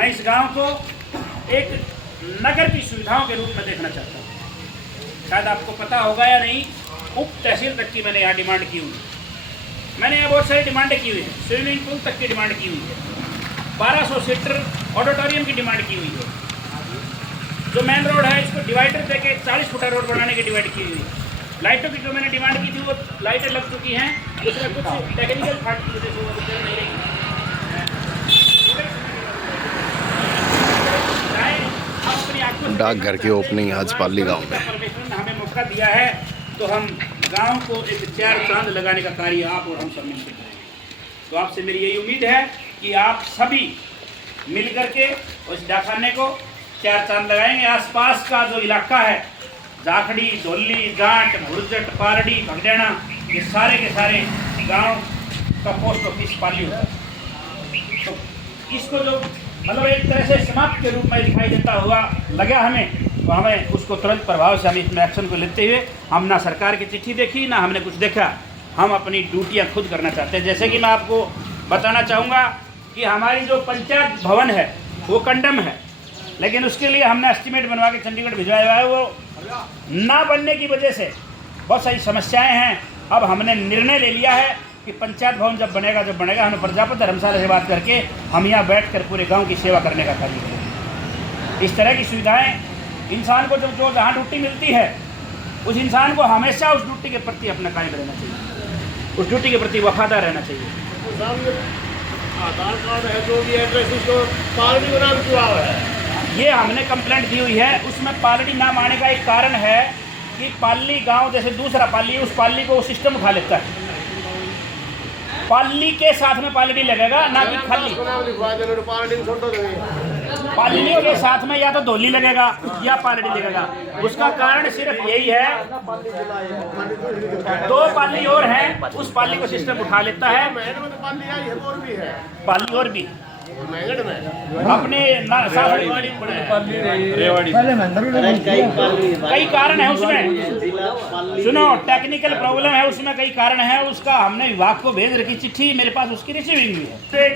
मैं इस गांव को एक नगर की सुविधाओं के रूप में देखना चाहता हूँ। शायद आपको पता होगा या नहीं, उप तहसील तक की मैंने यहाँ डिमांड की हुई है। मैंने यहाँ बहुत सारी डिमांडें की हुई है। स्विमिंग पूल तक की डिमांड की हुई है, 1200 सीटर ऑडिटोरियम की डिमांड की हुई है। जो मेन रोड है इसको डिवाइडर देके 40 फुटा रोड बनाने की डिमांड की हुई है। लाइटों की जो मैंने डिमांड की थी वो लाइटें लग चुकी हैं, उसमें कुछ टेक्निकल फाल्ट की वजह से वो नहीं रही। डाकघर की ओपनिंग आज पाली गांव में। परमेश्वर ने हमें मौका दिया है तो हम गांव को एक 4 चांद लगाने का कार्य आप और हम सब मिलकर करेंगे। तो आपसे मेरी यही उम्मीद है कि आप सभी मिल करके उस डाकखाने को 4 चांद लगाएंगे। आसपास का जो इलाका है, जाखड़ी, धोली, जाट, भुरजट, पारडी, भगडेना, ये सारे के सारे गांव का पोस्ट ऑफिस पाली होता है। तो इसको जो मतलब एक तरह से समाप्त के रूप में दिखाई देता हुआ लगा हमें, तो हमें उसको तुरंत प्रभाव से हम इसमें एक्शन को लेते हुए, हम ना सरकार की चिट्ठी देखी ना हमने कुछ देखा, हम अपनी ड्यूटियां खुद करना चाहते हैं। जैसे कि मैं आपको बताना चाहूँगा कि हमारी जो पंचायत भवन है वो कंडम है, लेकिन उसके लिए हमने एस्टीमेट बनवा के चंडीगढ़ भिजवाया हुआ है। वो ना बनने की वजह से बहुत सारी समस्याएं हैं। अब हमने निर्णय ले लिया है कि पंचायत भवन जब बनेगा हमें प्रजापति धर्मशाला से बात करके हम यहाँ बैठकर पूरे गांव की सेवा करने का कार्य करेंगे। इस तरह की सुविधाएं इंसान को जो जहाँ ड्यूटी मिलती है, उस इंसान को हमेशा उस ड्यूटी के प्रति अपना कायम रहना चाहिए, उस ड्यूटी के प्रति वफादार रहना चाहिए। आधार कार्ड है, जो भी एड्रेस, उसको पालड़ी नाम चुना है। ये हमने कंप्लेंट दी हुई है। उसमें पालड़ी नाम आने का एक कारण है कि पाली गांव जैसे दूसरा पाली, उस पाली को सिस्टम उठा लेता है। पाली के साथ में पालड़ी लगेगा, ना कि खाली। पाली के साथ में या तो धोली लगेगा या पालड़ी लगेगा। उसका कारण सिर्फ यही है, 2 पाली और हैं, उस पाली को सिस्टम उठा लेता है। पाली और भी अपने कई कारण है उसमें। सुनो, टेक्निकल प्रॉब्लम है उसमें, कई कारण है। उसका हमने विभाग को भेज रखी चिट्ठी, मेरे पास उसकी रिसीविंग भी है।